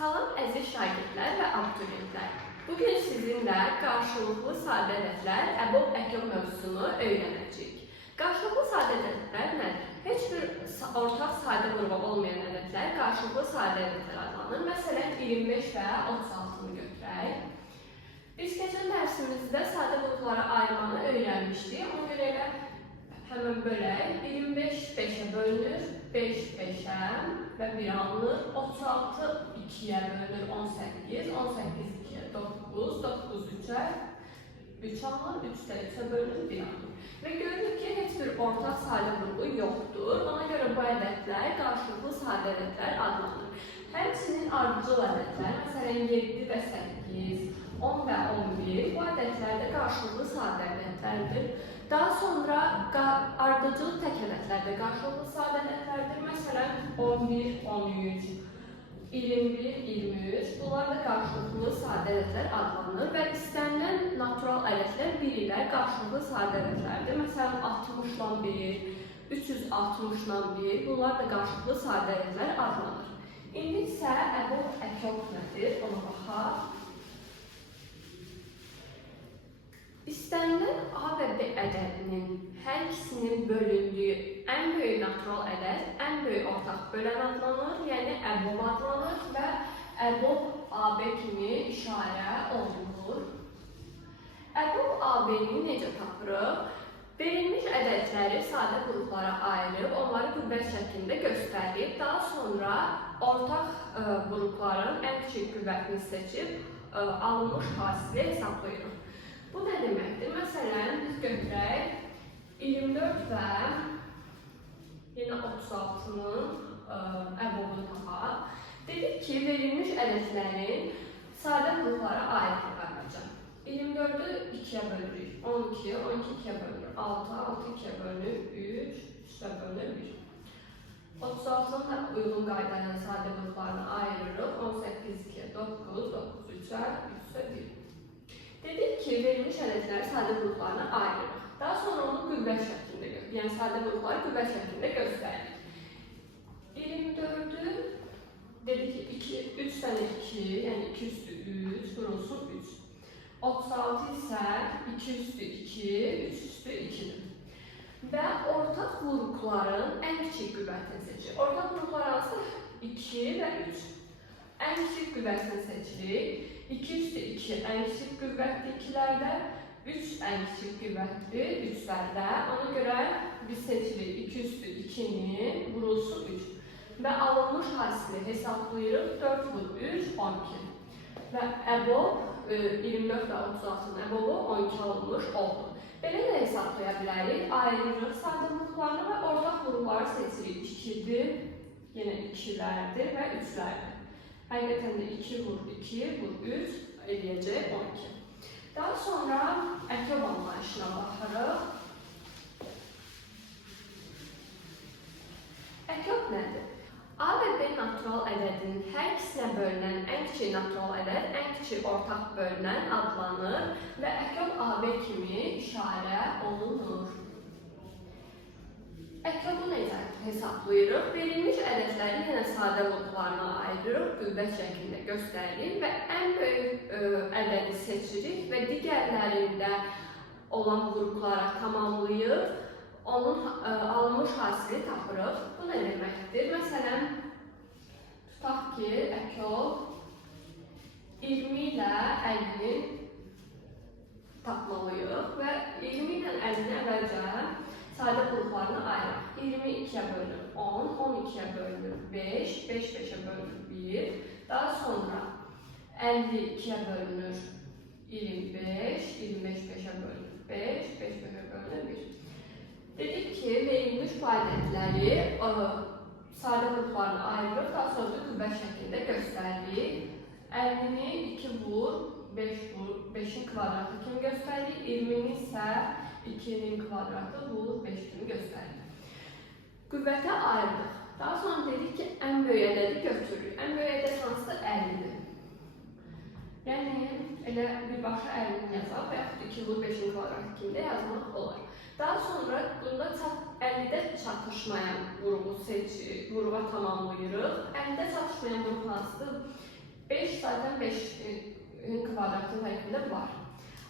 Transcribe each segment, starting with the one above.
Salam əziz şagirdlər və abituriyentlər. Bugün sizinlə qarşılıqlı sadə ədədlər, əbob əkyob mövzusunu öyrənəcəyik. Qarşılıqlı sadə ədədlər nədir? Heç bir ortaq sadə qrupu olmayan ədədlər qarşılıqlı sadə ədədlər adlanır. Məsələn, 25 və 36-nı götürək. Biz keçən dərsimizdə sadə qruplara ayırmanı öyrənmişdik. Ona görə elə həmin bölək. 25 5-ə bölünür, 5 5-ə və 1 alınır. 36 2-yə bölünür, 18, 18 2-yə 9, 9 3-ə 3 alınır, 3 də 3-ə bölünür, 1 alınır. Və görürük ki, heç bir ortaq sadə qrupu yoxdur. Ona görə bu ədədlər qarşılıqlı sadə ədədlər adlanır. Həmçinin ardıcıl ədədlər, məsələn 7 və 8, 10 və 11 bu ədədlər də qarşılıqlı sadə ədədlərdir. Daha sonra ardıcıl tək ədədlər də qarşılıqlı sadə ədədlərdir. Məsələn 11, 13, 21, 23 bunlar da qarşılıqlı sadə ədədlər adlanır və istənilən natural ədədlər bir ilə qarşılıqlı sadə ədədlərdir. Məsələn 60-la 1, 360-la 1 bunlar da qarşılıqlı sadə ədədlər adlanır. İndi isə əbob əkyob nədir? Ona baxaq. İstənilən A və B ədədinin hər ikisinin bölündüyü ən böyük natural ədəd ən böyük ortaq bölən adlanır, yəni əbob adlanır və əbob AB kimi işarə olunur. Əbob AB-ni necə tapırıq? Verilmiş ədədləri sadə qruplara ayırıb, onları qüvvət şəklində göstərib, daha sonra ortaq qrupların ən kiçik qüvvətini seçib alınmış hasili hesablayırıq. Bu nə deməkdir? Məsələn, biz götürək 24 və yenə 36-nın əbobunu tapaq. Dedik ki, verilmiş ədədlərin sadə qruplara ayırılır. 24-ü 2-yə bölürük, 12, 12 2-yə bölünür, 6, 6 2-yə bölünür, 3, 3-ə bölünür, 1. 36-nın da uyğun qayda ilə sadə qruplarını ayırırıq, 18 2-yə 9, 9 3-ə, 3-ə 1. Dedik ki, verilmiş ədədləri sadə qruplarına ayırırıq. Daha sonra onu qüvvət şəklində göstəririk. Yəni, sadə qrupları qüvvət şəklində göstəririk. 24-ü dedik ki, 3 dənə 2, yəni 2 üstü 3, vurulsun 3. 36 isə 2 üstü 2, 3 üstü 2-dir. Və ortaq qrupların ən kiçik qüvvətini seçirik. Ortaq qruplar hansı? 2 və 3. Ən kiçik qüvvətini seçirik. 2 üstü 2 ən kiçik qüvvətli 2-lərdə, 3 ən kiçik qüvvətli 3-lərdə. Ona görə biz seçirik 2 üstü 2-ni, vurulsun 3. Və alınmış hasili hesablayırıq 4 vur 3, 12. Və əbob 24 və 36-nın əbobu 12 alınmış oldu. Belə də hesablaya bilərik. Ayırırıq sadə qruplarını və ortaq qrupları seçirik. 2-dir, yenə 2-lərdir və 3-lərdir. Həqiqətən də 2 vur 2 vur 3 eləyəcək 12. Daha sonra əkyob anlayışına baxarıq. Əkyob nədir? A və B natural ədədinin hər ikisinə bölünən ən kiçik natural ədəd, ən kiçik ortaq bölünən adlanır və əkyob AB kimi işarə olunur. Əkyobu necə hesablayırıq? Verilmiş ədədləri yenə sadə qruplarına ayırırıq, qüvvət şəklində göstəririk və ən böyük ədədi seçirik və digərlərində olan qruplara tamamlayıb, onun alınmış hasili tapırıq. Bu nə deməkdir? Məsələn, tutaq ki, əkyob 20 ilə 50-ni tapmalıyıq və 20 ilə 50-ni əvvəlcə sadə qruplarını ayıraq. 22-yə bölünür 10, 12-yə bölünür 5, 5 5-ə bölünür 1. Daha sonra 52-yə bölünür 25, 25 5-ə bölünür 5, 5 5-ə bölünür 1. Dedik ki, verilmiş bu ədədləri sadə qruplarını ayırırıq, daha sonra da qüvvət şəklində göstəririk. 50-ni 2 vur, 5 vur, 5-in kvadratı kimi göstəririk. 20-ni isə 2-nin kvadratı vur 5 kimi göstərilir. Qüvvətə ayırdıq. Daha sonra dedik ki, ən böyük ədədi götürürük. Ən böyük ədəd hansıdır? 50-dir. Yəni, elə birbaşa 50-ni yazaq və yaxud 2 vur 5-in kvadratı kimi də yazmaq olar. Daha sonra bunda 50-də çatışmayan qrupu seçirik, qrupa tamamlayırıq. 50-də çatışmayan qrup hansıdır? 5 zaten 5'in kvadratı tərkibində var.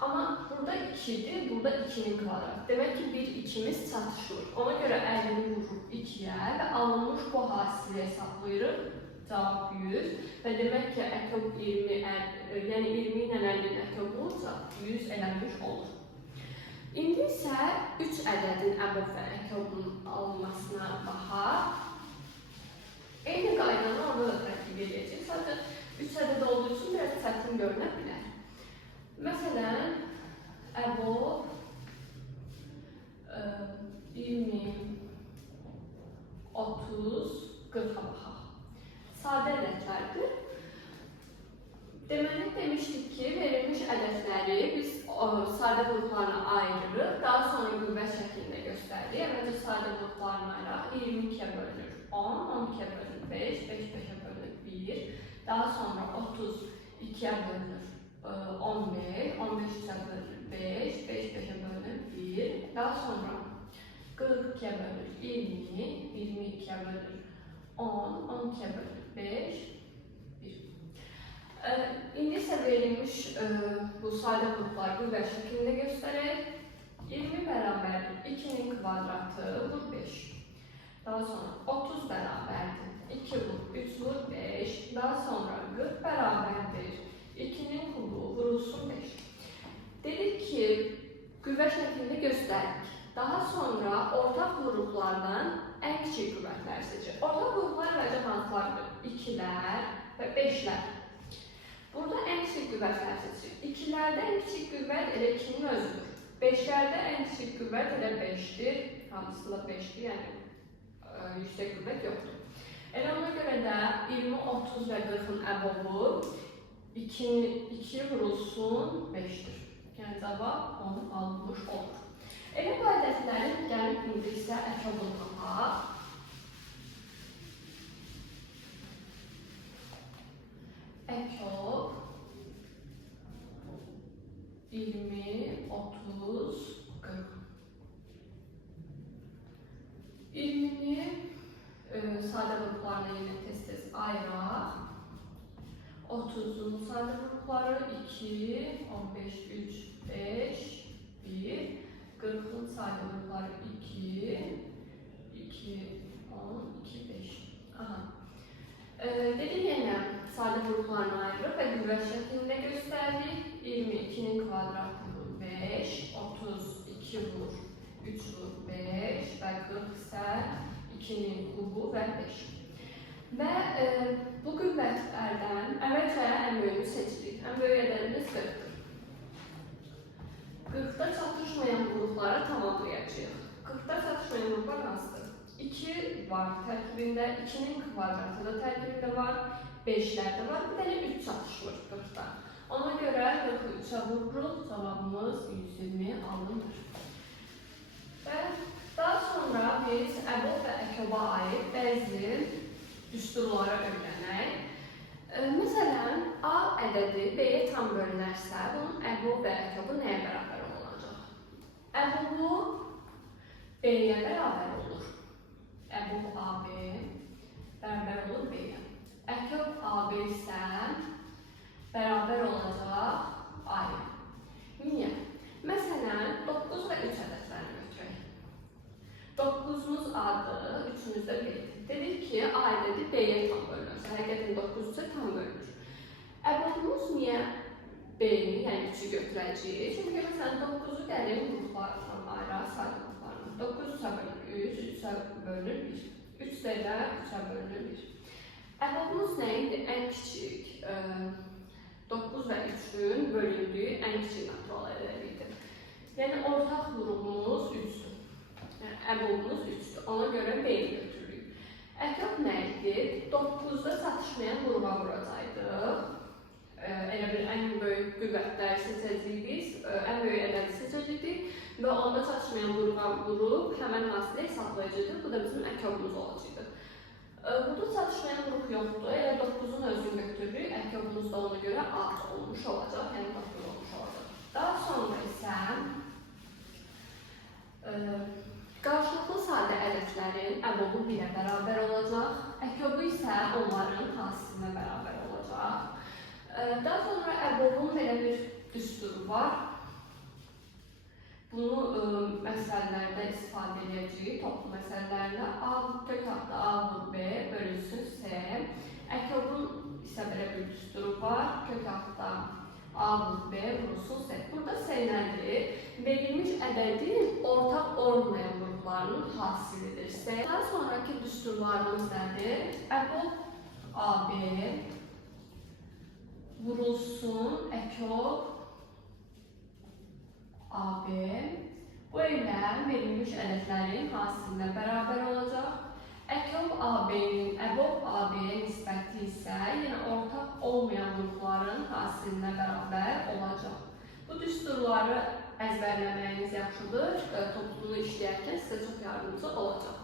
Amma burada 2'dir, burada 2'nin kvadratı. Demək ki, 1, 2'miz çatışmır. Ona görə 50'ni vururuq 2'yə və alınmış bu hasili hesablayırıq. Cavab 100 və demək ki, əkyob 20, yəni 20 ilə 50'nin əkyobu 100 eləmiş olur. İndi isə 3 ədədin əbob və əkyobun alınmasına baxaq. Eyni qaydanı orada da tətbiq edəcək. Sadəcə 3 ədəd olduğu üçün biraz çətin görünə bilər. Məsələn, əbob 20, 30, 40'a baxaq. Sadə ədədlərdir. Deməli, demişdik ki, verilmiş ədədləri biz sadə qruplarına ayırırıq, daha sonra qüvvət şəklində göstəririk. Əvvəlcə sadə qruplarına ayıraq. 22'yə bölünür 10, 12'yə bölünür 5, 5'ə bölünür 1, daha sonra 32'yə bölünür 15, 15'ə bölünür 5, 5'ə bölünür 1, daha sonra 42'yə bölünür 20, 22'yə bölünür 10, 12'yə bölünür 5, 1. İndi isə verilmiş bu sadə qrupları qüvvət şəklində göstərək. 20 bərabərdir 2'nin kvadratı vur 5. Daha sonra 30 bərabərdir 2 vur 3 vur 5. Daha sonra 40 bərabərdir 2'nin kubu vurulsun 5. Dedik ki, qüvvət şəklində göstərdik. Daha sonra ortaq qruplardan ən kiçik qüvvətləri seçir. Ortaq qruplar əvvəlcə hansılardır? 2'lər və 5'lər. Burada ən kiçik qüvvətləri seçir. 2'lərdə ən kiçik qüvvət elə 2'nin özüdür. 5'lərdə ən kiçik qüvvət elə 5'dir. Hamısı da 5'dir, yəni yüksək qüvvət yoxdur. Elə ona görə də 20, 30 və 40'ın əbobu 2 vurulsun 5'dir. Yəni cavab 10 alınmış olur. Elə bu ədədlərin gəlib indi isə əkobunu tapaq. Əkyob 20, 30, 40. 20'ni sadə qruplarına yenə tez-tez ayıraq. 30'un sadə qrupları 2, 15, 3, 5, 1. 40'ın sadə qrupları 2, 2, 10, 2, 5. Aha. Dedik yenə sadə qruplarını ayırırıq və qüvvət şəklində göstərdik. 22'nin kvadratı vur 5, 30, 2 vur 3 vur 5 və 40 isə 2'nin kubu və 5. Və bu qüvvətlərdən əvvəlcə ən böyüyünü seçirik. Ən böyük ədədimiz 40'dır. 40'da çatışmayan qrupları tamamlayacağıq. 40'da çatışmayan qruplar hansıdır? 2 var tərkibində, 2'nin kvadratı da tərkibində var, 5'lər də var, bir dənə 3 çatışmır 40'da. Ona görə 43'ə vururuq, cavabımız 120 alınır. Və daha sonra biz əbob və əkoba aid bəzi düsturlara öyrənək. Məsələn, A ədədi B-yə tam bölünərsə, bunun əbob və əkobu nəyə bərabər olacaq? Əbobu B-yə bərabər olur. Əbob AB bərabər olur B-yə. Əkob AB isə bərabər olacaq A-yə. Niyə? Məsələn, 9 və 3 ədədlərini götürək. 9'umuz A-dır, 3'ümüz də B-dir. Dedik ki, A ədədi B-yə tam bölünürsə, həqiqətən 9 isə tam bölünür. Əbobumuz niyə B-ni, yəni 3'ü götürəcəyik? Çünki məsələn, 9'u gəlin qruplarla ayıraq, sadə qruplarla. 9 3'ə bölünür 3, 3'ə bölünür 1. 3 də ilə 3'ə bölünür 1. Əbobumuz nə idi? Ən kiçik 9 və 3'ün bölündüyü ən kiçik natural ədədidir. Yəni, ortaq qrupumuz 3'dür. Yəni, əbobumuz 3'dür. Ona görə B-ni götürürük. Əkob nə idi? 9'da çatışmayan qrupa vuracaqdıq. Elə bir ən böyük qüvvətləri seçəcəyik, ən böyük ədədi seçəcəyik və onda çatışmayan qrupa vurub həmən hasili hesablayacaqdıq. Bu da bizim əkobumuz olacaqdır. Burada çatışmayan qrup yoxdur. Elə 9'un özünü götürürük. Əkobumuz da ona görə alt olmuş olacaq, yəni 9 olmuş olacaq. Daha sonra isə qarşılıqlı sadə ədədlərin əbobu 1-ə bərabər olacaq. Əkobu isə onların hasilinə bərabər olacaq. düsturu var. Bunu məsələlərdə istifadə edəcəyik. Toplu məsələlərdə A kök adda A vur B bölünsün S. Əkobun isə belə bir düsturu var. Kök adda A vur B vurulsun S. Burada S nədir? Verilmiş ədədin ortaq olmayan qruplarının hasilidir. S. Daha sonraki düsturlarımız nədir? Əbob AB vurulsun əkob AB. Bu ilə verilmiş ədədlərin hasilinə bərabər olacaq. Əkob AB-nin əbob AB-yə nisbəti isə yenə ortaq olmayan qrupların hasilinə bərabər olacaq. Bu düsturları əzbərləməyiniz yaxşıdır. Topluluğunu işləyərkən sizə çox yardımcı olacaq.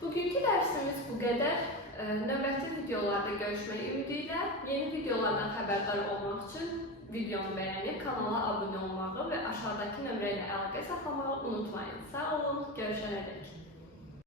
Bugünkü dərsimiz bu qədər. Növbəti videolarda görüşmək ümidi ilə yeni videolardan xəbərdar olmaq üçün videonu bəyənib, kanala abunə olmağı və aşağıdakı nömrə ilə əlaqə saxlamağı unutmayın. Sağ olun, görüşənədək.